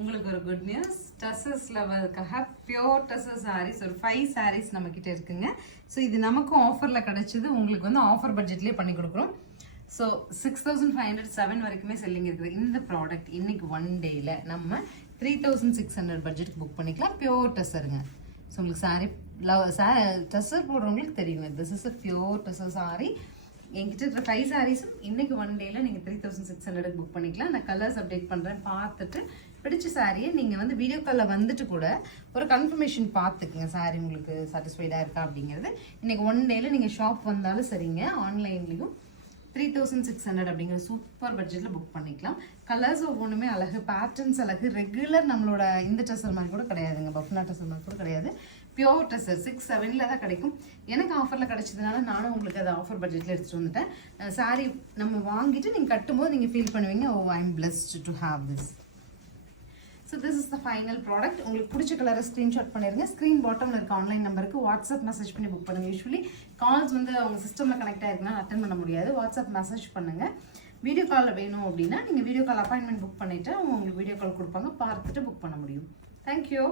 உங்களுக்கு ஒரு good news. டசஸ் லவருக்காக pure டசஸ் saris ஒரு 5 சாரீஸ் நம்ம கிட்ட இருக்குங்க. ஸோ இது நமக்கும் ஆஃபரில் கிடைச்சது. உங்களுக்கு வந்து ஆஃபர் பட்ஜெட்லேயே பண்ணி கொடுக்குறோம். ஸோ 6507 வரைக்குமே செல்லிங் இருக்குது. இந்த ப்ராடக்ட் இன்னைக்கு ஒன் டேயில் நம்ம 3600 பட்ஜெட்டுக்கு புக் பண்ணிக்கலாம். பியோர் டசருங்க. ஸோ உங்களுக்கு சாரீ டசர் போடுறவங்களுக்கு தெரியும். This is a pure tussar sari. என்கிட்ட இருக்கிற 5 சாரீஸும் இன்னைக்கு ஒன் டேல நீங்க 3600 புக் பண்ணிக்கலாம். நான் கலர்ஸ் அப்டேட் பண்றேன். பார்த்துட்டு பிடிச்ச சாரியை நீங்க வந்து வீடியோ காலில் வந்துட்டு கூட ஒரு கன்ஃபர்மேஷன் பார்த்துக்குங்க. சாரி உங்களுக்கு சாட்டிஸ்ஃபைடா இருக்கா அப்படிங்கிறது. இன்னைக்கு ஒன் டேல நீங்க ஷாப் வந்தாலும் சரிங்க, ஆன்லைன்லயும் 3600 அப்படிங்கிற சூப்பர் பட்ஜெட்ல புக் பண்ணிக்கலாம். கலர்ஸ் ஒவ்வொன்றுமே அழகு, பேட்டர்ன்ஸ் அழகு. ரெகுலர் நம்மளோட இந்த டசர் மாதிரி கூட கிடையாதுங்க, பஃப்னா டசர் மாதிரி கூட கிடையாது. பியோர் டசர் 67 தான் கிடைக்கும். எனக்கு ஆஃபரில் கிடைச்சதுனால நானும் உங்களுக்கு அதை ஆஃபர் பட்ஜெட்டில் எடுத்துகிட்டு வந்துட்டேன். சாரி நம்ம வாங்கிட்டு நீங்கள் கட்டும்போது நீங்கள் ஃபீல் பண்ணுவீங்க, oh I am blessed to have this. So this is the final product. உங்களுக்கு பிடிச்ச கலரை ஸ்க்ரீன்ஷாட் பண்ணிடுங்க. ஸ்க்ரீன் பாட்டமில் இருக்க ஆன்லைன் நம்பருக்கு வாட்ஸ்அப் மெசேஜ் பண்ணி புக் பண்ணுங்கள். யூஸ்வலி கால்ஸ் வந்து அவங்க சிஸ்டமில் கனெக்ட் ஆகிருக்குன்னா அட்டன் பண்ண முடியாது. வாட்ஸ்அப் மெசேஜ் பண்ணுங்கள். வீடியோ காலில் வேணும் அப்படின்னா நீங்கள் வீடியோ கால் அப்பாயின்மெண்ட் புக் பண்ணிவிட்டு அவங்க உங்களுக்கு வீடியோ கால் கொடுப்பாங்க, பார்த்துட்டு புக் பண்ண முடியும். தேங்க்யூ.